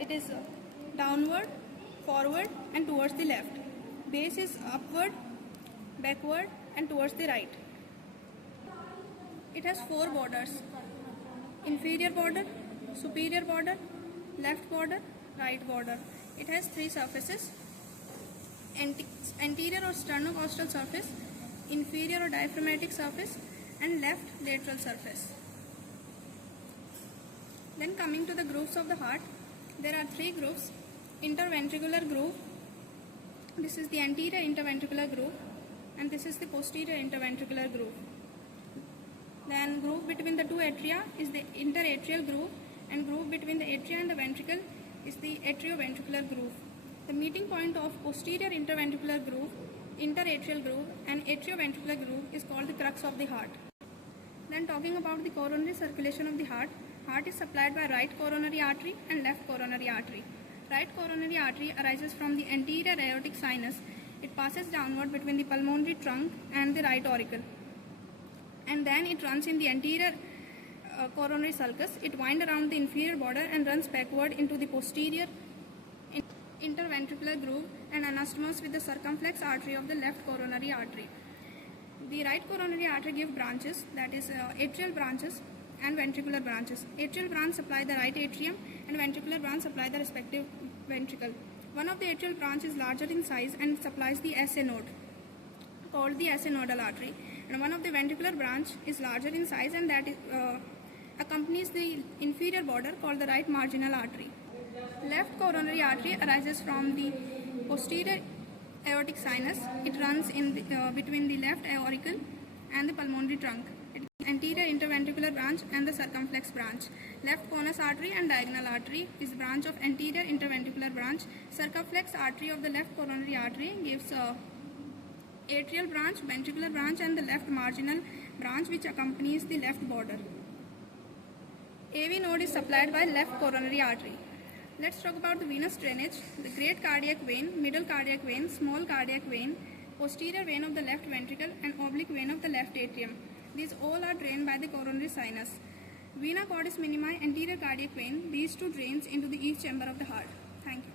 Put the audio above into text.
It is downward, forward and towards the left. Base is upward, backward and towards the right. It has 4 borders: inferior border, superior border, left border, right border. It has 3 surfaces: anterior or sternocostal surface, inferior or diaphragmatic surface and left lateral surface. Then coming to the grooves of the heart, there are 3 grooves: interventricular groove, this is the anterior interventricular groove, and this is the posterior interventricular groove. Then groove between the 2 atria is the interatrial groove, and groove between the atria and the ventricle is the atrioventricular groove. The meeting point of posterior interventricular groove, interatrial groove and atrioventricular groove is called the crux of the heart. Then talking about the coronary circulation of the heart, heart is supplied by right coronary artery and left coronary artery. Right coronary artery arises from the anterior aortic sinus. It passes downward between the pulmonary trunk and the right auricle, and then it runs in the anterior coronary sulcus. It winds around the inferior border and runs backward into the posterior interventricular groove and anastomose with the circumflex artery of the left coronary artery. The right coronary artery gives branches, that is atrial branches and ventricular branches. Atrial branch supply the right atrium and ventricular branch supply the respective ventricle. One of the atrial branch is larger in size and supplies the SA node, called the SA nodal artery, and one of the ventricular branch is larger in size and that accompanies the inferior border, called the right marginal artery. Left coronary artery arises from the posterior aortic sinus. It runs in between the left auricle and the pulmonary trunk. It is anterior interventricular branch and the circumflex branch. Left conus artery and diagonal artery is branch of anterior interventricular branch. Circumflex artery of the left coronary artery gives atrial branch, ventricular branch and the left marginal branch which accompanies the left border. AV node is supplied by left coronary artery. Let's talk about the venous drainage. The great cardiac vein, middle cardiac vein, small cardiac vein, posterior vein of the left ventricle and oblique vein of the left atrium. These all are drained by the coronary sinus. Vena cordis minimi, anterior cardiac vein, these 2 drains into the each chamber of the heart. Thank you.